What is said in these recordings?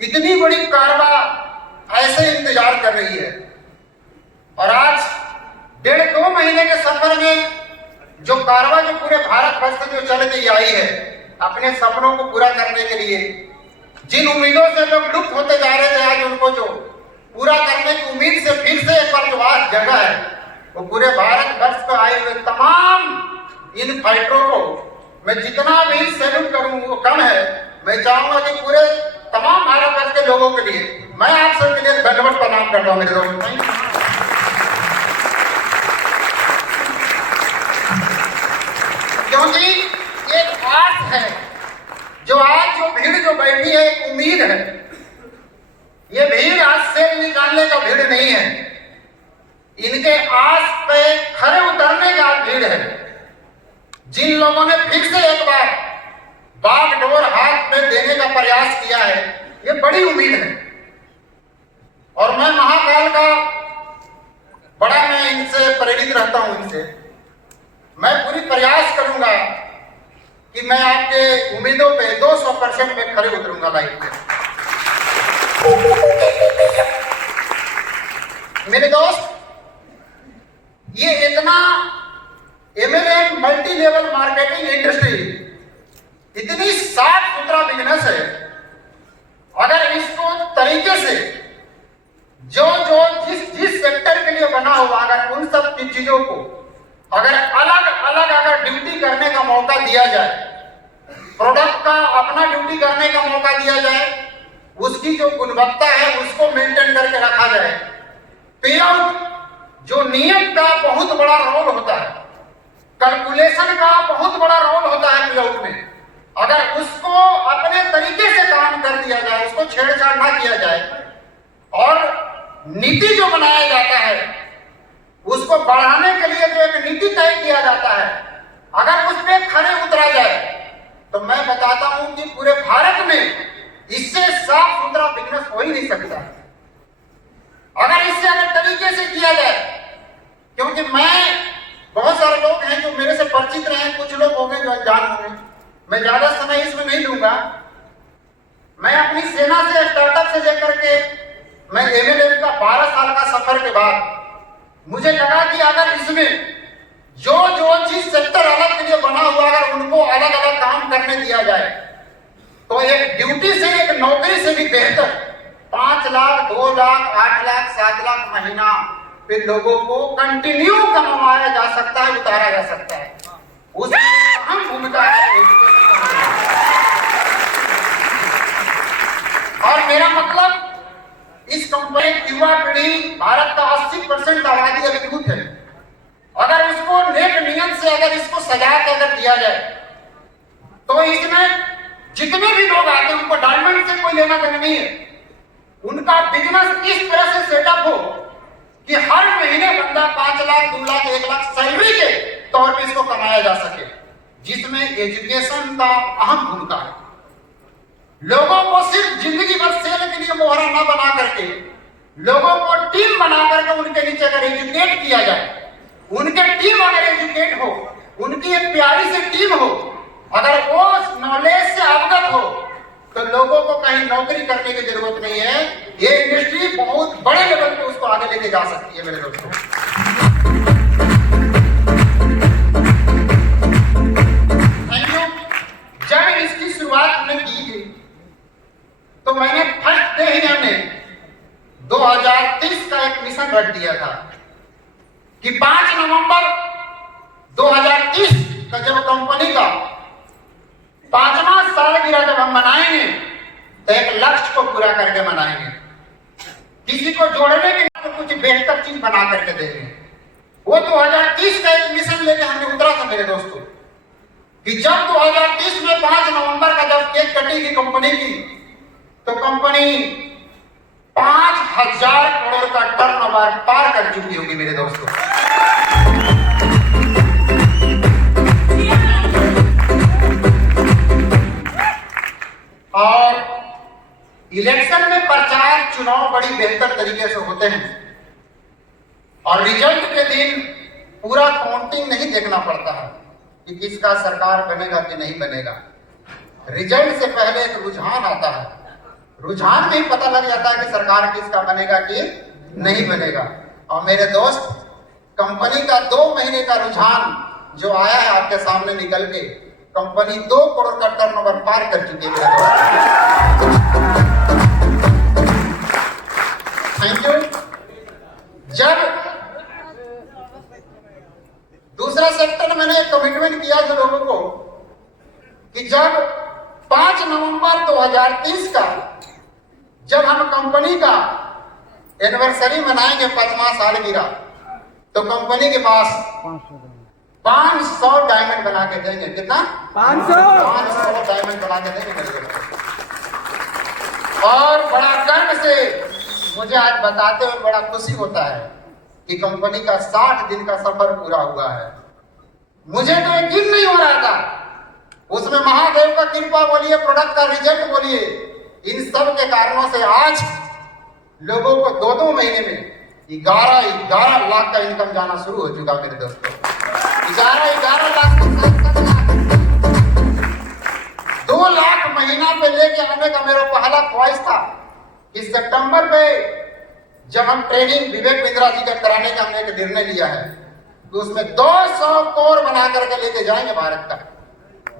इतनी बड़ी कारवा ऐसे इंतजार कर रही है। और आज 1.5-2 महीने के सफर में जो कारवा जो पूरे भारत वर्ष से जो चल के आई है अपने सपनों को पूरा करने के लिए, जिन उम्मीदों से लोग लुप्त होते जा रहे थे, आज उनको जो पूरा करने की उम्मीद से फिर से एक बार जो आज जगह है, वो पूरे भारत वर्ष को आए हुए तमाम इन फाइटरों को मैं जितना भी सैल्यूट करूं वो कम है। मैं चाहूंगा कि पूरे तमाम भारत वर्ष के लोगों के लिए मैं आप सबके लिए दंडवत प्रणाम करता हूं मेरे दोस्तों। क्योंकि एक आस है, जो आज जो भीड़ जो बैठी है, एक उम्मीद है। ये भीड़ आज से निकालने का भीड़ नहीं है, इनके आस पे खड़े उतरने का भीड़ है। जिन लोगों ने फिर से एक बार बागडोर हाथ में देने का प्रयास किया है, ये बड़ी उम्मीद है। और मैं महाकाल का बड़ा मैं इनसे प्रेरित रहता हूं। इनसे मैं पूरी प्रयास करूंगा कि मैं आपके उम्मीदों पे 200% में खड़े उतरूंगा लाइफ में। मेरे दोस्त, ये इतना MLM multi level marketing industry इतनी साफ सुथरा बिजनेस है, अगर इसको तरीके से जो जिस सेक्टर के लिए बना हुआ, अगर उन सब चीजों को अगर अलग अलग अगर ड्यूटी करने का मौका दिया जाए, प्रोडक्ट का अपना ड्यूटी करने का मौका दिया जाए, उसकी जो गुणवत्ता है उसको मेंटेन करके रखा जाए, पे आउट जो नियम का बहुत बड़ा रोल होता है, कैलकुलेशन का बहुत बड़ा रोल होता है पे आउट में, अगर उसको अपने तरीके से काम कर दिया जाए, उसको छेड़छाड़ ना किया जाए और नीति जो बनाया जाता है उसको बढ़ाने के लिए जो एक नीति तय किया जाता है, अगर उस पर खड़े उतरा जाए तो मैं बताता हूं कि पूरे भारत में इससे साफ सुथरा बिजनेस हो ही नहीं सकता अगर इससे अगर तरीके से किया जाए। क्योंकि मैं बहुत सारे लोग हैं जो मेरे से परिचित रहे, कुछ लोग होंगे जो अनजान होंगे, मैं ज्यादा समय इसमें नहीं लूंगा। मैं अपनी सेना से स्टार्टअप से लेकर के मैं MLM का 12 साल का सफर के बाद मुझे लगा कि अगर इसमें जो चीज सेक्टर अलग के लिए बना हुआ, अगर उनको अलग अलग काम करने दिया जाए तो एक ड्यूटी से, एक नौकरी से भी बेहतर 5 लाख, 2 लाख, 8 लाख, 7 लाख महीना पे लोगों को कंटिन्यू कमाया जा सकता है, उतारा जा सकता है। उसमें अहम भूमिका है और मेरा मतलब इस कंपनी युवा पीढ़ी, भारत का 80% आबादी अभी यूथ है, अगर इसको नेक नियत से अगर इसको सजा के अगर दिया जाए तो इसमें जितने भी लोग आते हैं उनको डायमंड से कोई लेना देना नहीं है। उनका बिजनेस इस तरह से सेटअप हो कि हर महीने बंदा 5 लाख, 2 लाख, 1 लाख सैलरी के तौर पे इसको कमाया जा सके, जिसमें एजुकेशन का अहम भूमिका है। लोगों को सिर्फ जिंदगी भर सेल के लिए मोहरा ना बना करके लोगों को टीम बना करके उनके नीचे अगर एजुकेट किया जाए, उनके टीम अगर एजुकेट हो, उनकी एक प्यारी सी टीम हो, अगर वो नॉलेज से अवगत हो तो लोगों को कहीं नौकरी करने की जरूरत नहीं है। ये इंडस्ट्री बहुत बड़े लेवल पे उसको आगे लेके जा सकती है मेरे दोस्तों। जब इसकी शुरुआत हमने की गई तो मैंने फर्स्ट डे ही हमने 2030 का एक मिशन रख दिया था कि 5 नवंबर 2030 का जब कंपनी का 5वां सालगिरह जब हम मनाएंगे तो एक लक्ष्य को पूरा करके मनाएंगे, किसी को जोड़ने के लिए कुछ बेहतर चीज बना करके देंगे। वो 2030 का एक मिशन लेके हमने उतरा था मेरे दोस्तों कि जब 2030 में 5 नवंबर का जब केक कटेगी कंपनी की तो कंपनी 5000 करोड़ का टर्नओवर पार कर चुकी होगी मेरे दोस्तों। और इलेक्शन में प्रचार चुनाव बड़ी बेहतर तरीके से होते हैं और रिजल्ट के दिन पूरा काउंटिंग नहीं देखना पड़ता है कि किसका सरकार बनेगा कि नहीं बनेगा। रिजल्ट से पहले एक रुझान आता है रुझान में ही पता लग जाता है कि सरकार किसका बनेगा कि नहीं बनेगा। और मेरे दोस्त, कंपनी का 2 महीने का रुझान जो आया है आपके सामने निकल के, कंपनी 2 करोड़ का टर्नओवर पार कर चुकी है मेरे दोस्त। Thank you. जब दूसरा सेक्टर मैंने कमिटमेंट किया था लोगों को कि जब 5 नवंबर 2030 का जब हम कंपनी का एनिवर्सरी मनाएंगे 5वां सालगिरह, तो कंपनी के पास 500 डायमंड बना के देंगे। कितना? 500 डायमंड बना के देंगे मेरे दोस्तों। और बड़ा गर्व से मुझे आज बताते हुए बड़ा खुशी होता है कि कंपनी का 60 दिन का सफर पूरा हुआ है। मुझे तो यकीन नहीं हो रहा था, उसमें महादेव का कृपा बोलिए, प्रोडक्ट का रिजल्ट बोलिए, इन सब के कारणों से आज लोगों को 2-2 महीने में 11 लाख का इनकम जाना शुरू हो चुका मेरे दोस्तों। 11 लाख का 2 लाख महीना पे लेके आने का मेरा पहला ख्वाहिश था कि सितंबर पे जब हम ट्रेनिंग विवेक बिंद्रा जी का कराने का हमने एक निर्णय लिया है, तो उसमें 200 कोर बना करके लेके जाएंगे भारत का।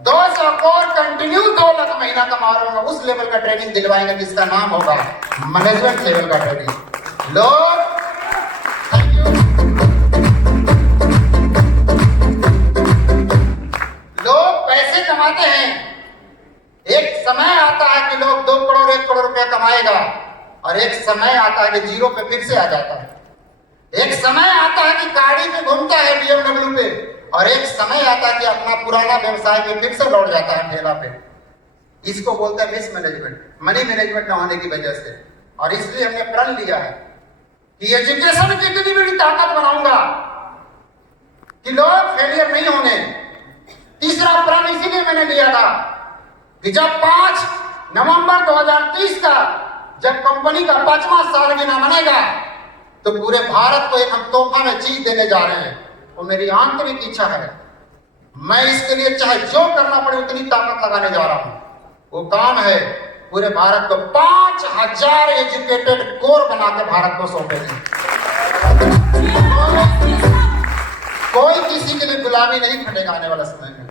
200 कोर कंटिन्यू 2 लाख महीना कमा रहे होंगे, उस लेवल का ट्रेनिंग दिलवाएंगे जिसका नाम होगा मैनेजमेंट लेवल का ट्रेनिंग। लोग थैंक यू। लोग पैसे कमाते हैं, एक समय आता है कि लोग 2 करोड़ 1 करोड़ रुपया कमाएगा, और एक समय आता है कि जीरो पे फिर से आ जाता है। एक समय आता है कि गाड़ी पे घूमता है BMW पे, और एक समय आता है कि अपना पुराना व्यवसाय में फिर से लौट जाता है ठेला पे। इसको बोलते हैं मिस मैनेजमेंट, मनी मैनेजमेंट ना होने की वजह से। और इसलिए हमने प्रण लिया है कि एजुकेशन की इतनी बड़ी ताकत बनाऊंगा कि लोग फेलियर नहीं होंगे। तीसरा प्रण इसीलिए मैंने लिया था कि जब 5 नवंबर 2030 का जब कंपनी का 5वां सालगिरह मनेगा, तो पूरे भारत को एक हम तोहफा में चीज देने जा रहे हैं। और मेरी आंतरिक इच्छा है, मैं इसके लिए चाहे जो करना पड़े उतनी ताकत लगाने जा रहा हूं। वो काम है पूरे भारत को 5000 एजुकेटेड कोर बना के भारत को सौंपेंगे। कोई किसी के लिए गुलामी नहीं खटेगा आने वाला समय में।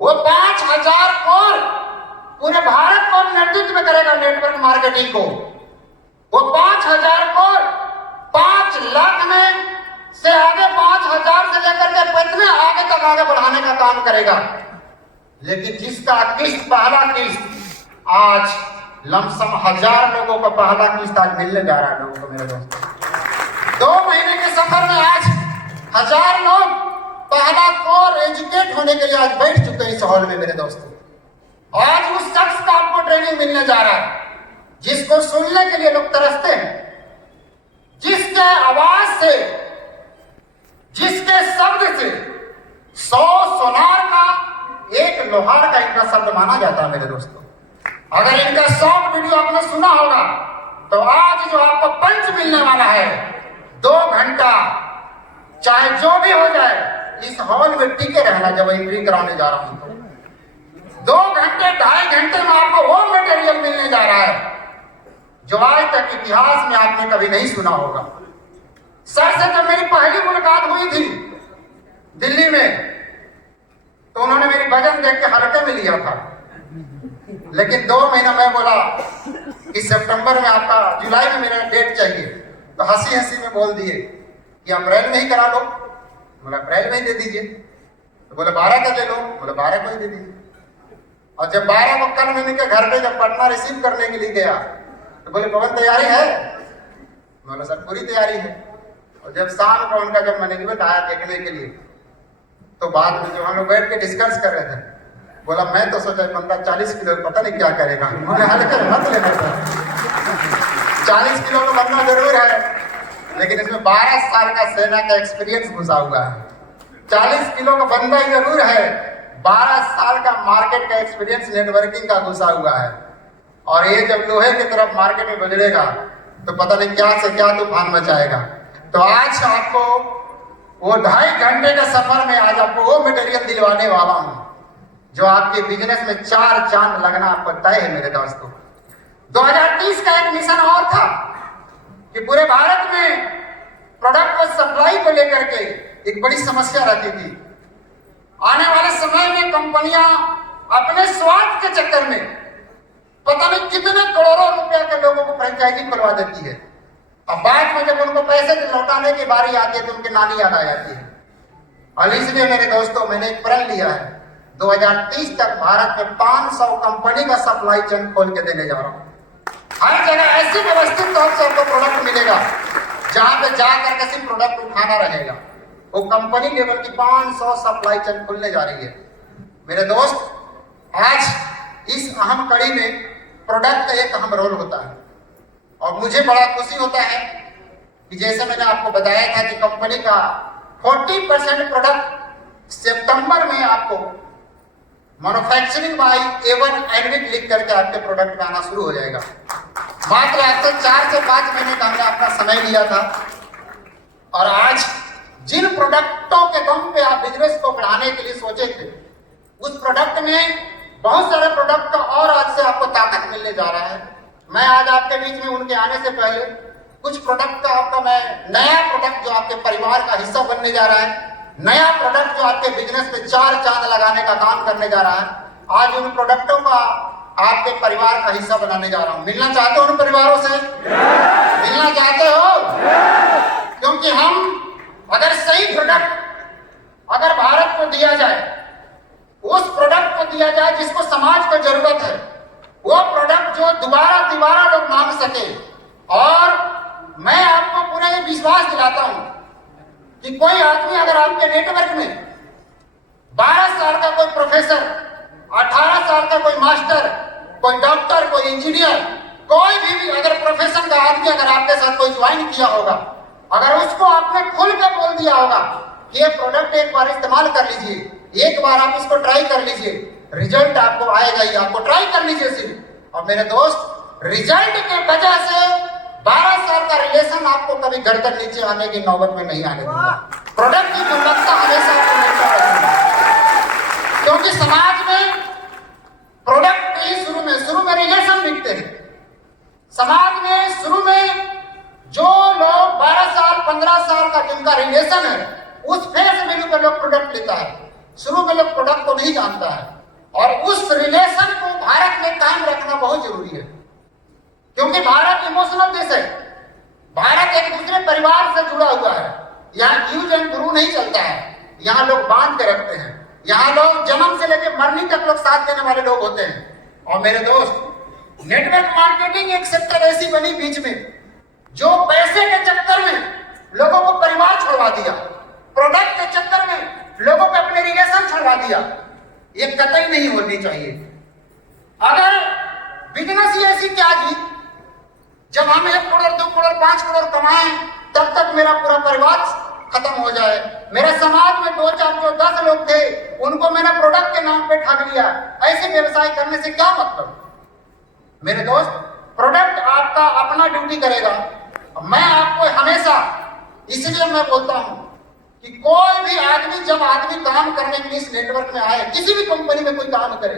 वो 5000 कोर पूरे भारत को नेतृत्व करेगा नेटवर्क मार्केटिंग को। वो 5000 कोर 5 लाख में से आगे 5000 से लेकर के कितने आगे तक आगे बढ़ाने का काम करेगा। लेकिन जिसका किस्त पहला किस्त आज लमसम 1000 लोगों को पहला किस्त आज मिलने जा रहा है लोगों को मेरे दोस्तों। 2 महीने के सफर में आज 1000 लोग पहला कोर एजुकेट होने के लिए आज बैठ चुके हैं इस हॉल में मेरे दोस्तों। आज उस शख्स का आपको ट्रेनिंग मिलने जा रहा है जिसको सुनने के लिए लोग तरसते हैं, जिसके आवाज से, जिसके शब्द से 100 सोनार का 1 लोहार का इनका शब्द माना जाता है मेरे दोस्तों। अगर इनका शॉर्ट वीडियो आपने सुना होगा, तो आज जो आपको पंच मिलने वाला है 2 घंटा, चाहे जो भी हो जाए, इस हॉल में टिके रहना। जब एंट्री कराने जा रहा हूं तो 2 घंटे 2.5 घंटे में आपको वो मटेरियल मिलने जा रहा है जो आज तक इतिहास में आपने कभी नहीं सुना होगा। सर से जब मेरी पहली मुलाकात हुई थी दिल्ली में, तो उन्होंने मेरी वजन देख के हल्के में लिया था। लेकिन 2 महीना मैं बोला कि सितंबर में आपका, जुलाई में मेरा डेट चाहिए, तो हंसी हंसी में बोल दिए कि अप्रैल में ही करा लो। बोला अप्रैल में ही दे दीजिए। तो बोले 12 का ले लो। बोले 12 को ही दे दीजिए। और जब 12 को कल मैंने के घर पे जब पटना रिसीव करने के लिए गया, तो बोले पवन तैयारी है? बोला सर पूरी तैयारी है। और जब शाम को उनका जब मैनेजमेंट आया देखने के लिए, तो बाद में जो हम लोग बैठ के डिस्कस कर रहे थे, बोला मैं तो सोचा बंदा 40 किलो पता नहीं क्या करेगा। बोले हल्के मत लेना सर, 40 किलो तो बनना जरूर है, लेकिन इसमें 12 साल का सेना का एक्सपीरियंस घुसा हुआ है। 40 किलो का बंदा ही जरूर है, 12 साल का मार्केट का एक्सपीरियंस नेटवर्किंग का घुसा हुआ है। और ये जब लोहे की तरफ मार्केट में बदलेगा तो पता नहीं क्या से क्या तूफान मचाएगा। तो आज आपको वो 2.5 घंटे का सफर में आज आपको वो मटेरियल दिलवाने वाला हूं जो आपके बिजनेस में 4 चांद लगना आपको तय है मेरे दोस्तों। 2030 का एक मिशन और था कि पूरे भारत में प्रोडक्ट को सप्लाई को लेकर के एक बड़ी समस्या रहती थी। आने वाले समय में कंपनियां अपने स्वार्थ के चक्कर में पता नहीं कितने करोड़ों रुपया के लोगों को फ्रेंचाइजी खुलवा देती है। अब बाद में जब उनको पैसे लौटाने की बारी आती है तो उनकी नानी याद आ जाती है। और इसलिए मेरे दोस्तों, मैंने एक प्रण लिया है, 2030 तक भारत में 500 कंपनी का सप्लाई चेन खोल के देने जा रहा हूं। हर जगह ऐसी व्यवस्थित तौर से आपको प्रोडक्ट मिलेगा जहां पे जाकर के सिर्फ प्रोडक्ट उठाना रहेगा। वो कंपनी लेवल की 500 सप्लाई चेन खुलने जा रही है। मेरे दोस्त, आज इस अहम कड़ी में प्रोडक्ट का एक अहम रोल होता है और मुझे बड़ा खुशी होता है कि जैसे मैंने आपको बताया था कि कंपनी का 40% प्रोडक्ट सितंबर में आपको मैन्युफैक्चरिंग बाय A1 एनविक लिख करके आपके प्रोडक्ट में आना शुरू हो जाएगा। मात्र आपसे 4 से 5 महीने का हमने अपना समय लिया था और आज जिन प्रोडक्टों के दम पे आप बिजनेस को बढ़ाने के लिए सोचे थे, उस प्रोडक्ट में बहुत सारे प्रोडक्ट का और आज से आपको ताकत मिलने जा रहा है। मैं आज आपके बीच में उनके आने से पहले कुछ प्रोडक्ट का आपका मैं नया प्रोडक्ट जो आपके परिवार का हिस्सा बनने जा रहा है, नया प्रोडक्ट जो आपके बिजनेस में 4 चांद लगाने का काम करने जा रहा है, आज उन प्रोडक्टों का आपके परिवार का हिस्सा बनाने जा रहा हूं। मिलना चाहते हो उन परिवारों से? मिलना चाहते हो? क्योंकि हम अगर सही प्रोडक्ट अगर भारत को दिया जाए, उस प्रोडक्ट को दिया जाए जिसको समाज को जरूरत है, वो प्रोडक्ट जो दोबारा लोग मांग सके। और मैं आपको पूरा ये विश्वास दिलाता हूं कि कोई आदमी अगर आपके नेटवर्क में 12 साल का कोई प्रोफेसर, 18 साल का कोई मास्टर, कोई डॉक्टर, कोई इंजीनियर, कोई भी अगर प्रोफेशन का आदमी अगर आपके साथ कोई ज्वाइन किया होगा, अगर उसको आपने खुल के बोल दिया होगा कि ये प्रोडक्ट एक बार इस्तेमाल कर लीजिए, एक बार आप इसको ट्राई कर लीजिए, रिजल्ट आपको आएगा ही, आपको ट्राई कर लीजिए सिर्फ। और मेरे दोस्त, रिजल्ट के वजह से 12 साल का रिलेशन आपको कभी गर्दन नीचे आने की नौबत में नहीं आने दूंगा। प्रोडक्ट की गुणवत्ता हमेशा आपको मिलता रहेगी, क्योंकि समाज में प्रोडक्ट ही शुरू में रिलेशन बिकते हैं। समाज में शुरू में जो लोग 12 साल 15 साल का जिनका रिलेशन है, उस फेस वैल्यू पर लोग प्रोडक्ट लेता है। शुरू में लोग प्रोडक्ट को नहीं जानता है और उस रिलेशन को भारत में कायम रखना बहुत जरूरी है, क्योंकि भारत इमोशनल देश है। भारत एक दूसरे परिवार से जुड़ा हुआ है। यहाँ यूज एंड थ्रू नहीं चलता है, यहाँ लोग बांध के रखते हैं। यहाँ लोग जन्म से लेकर मरने तक लोग साथ देने वाले लोग होते हैं। और मेरे दोस्त, नेटवर्क मार्केटिंग एक सेक्टर ऐसी बनी बीच में जो पैसे के चक्कर में लोगों को परिवार छोड़वा दिया, प्रोडक्ट के चक्कर में लोगों को अपने रिलेशन छोड़वा दिया। ये कतई नहीं होनी चाहिए। अगर बिजनेस ही ऐसी क्या जी, जब हम 1 करोड़ 2 करोड़ 5 करोड़ कमाएं तब तक मेरा पूरा परिवार खत्म हो जाए। मेरे समाज में 2 4 जो 10 लोग थे उनको मैंने प्रोडक्ट के नाम पे ठग लिया। ऐसे व्यवसाय करने से क्या मतलब? मेरे दोस्त, प्रोडक्ट आपका अपना ड्यूटी करेगा। मैं आपको हमेशा इसलिए मैं बोलता हूं कि कोई भी आदमी, जब आदमी काम करने के लिए इस नेटवर्क में आए, किसी भी कंपनी में कोई काम करे,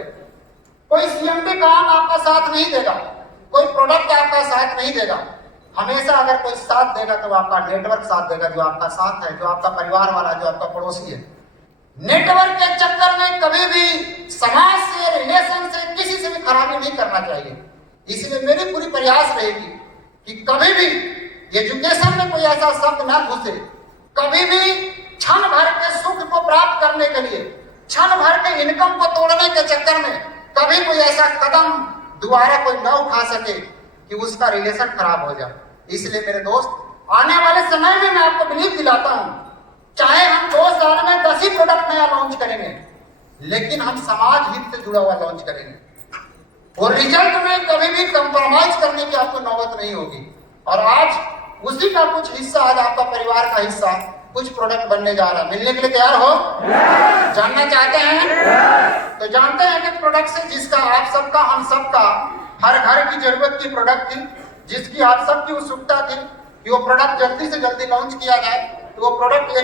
कोई सीएमडी काम आपका साथ नहीं देगा, कोई प्रोडक्ट आपका साथ नहीं देगा। हमेशा अगर कोई साथ देगा तो आपका नेटवर्क साथ देगा, जो आपका साथ है, जो आपका परिवार वाला, जो आपका पड़ोसी है। नेटवर्क के चक्कर में कभी भी समाज से, रिलेशन से, किसी से भी खराबी नहीं करना चाहिए। इसलिए मेरी पूरी प्रयास रहेगी कि कभी भी एजुकेशन में कोई ऐसा शब्द ना घुसे, कभी भी क्षण भर के सुख को प्राप्त करने के लिए, क्षण भर के इनकम को तोड़ने के चक्कर में कभी कोई ऐसा कदम दोबारा कोई न उठा सके कि उसका रिलेशन खराब हो जाए। इसलिए मेरे दोस्त, आने वाले समय में मैं आपको बिलीव दिलाता हूं, चाहे हम 2 साल में 10 ही प्रोडक्ट नया लॉन्च करेंगे, लेकिन हम समाज हित से जुड़ा हुआ लॉन्च करेंगे और रिजल्ट में कभी भी कंप्रोमाइज करने की आपको नौबत नहीं होगी। और आज उसी का कुछ हिस्सा, आज आपका परिवार का हिस्सा कुछ प्रोडक्ट बनने जा रहा है। मिलने के लिए तैयार हो? जानना चाहते हैं? तो जानते हैं कि प्रोडक्ट से जिसका आप सबका, हम सबका, हर घर की जरूरत की प्रोडक्ट थी, जिसकी आप सबकी उत्सुकता थी कि वो प्रोडक्ट जल्दी से जल्दी लॉन्च किया जाए, तो वो प्रोडक्ट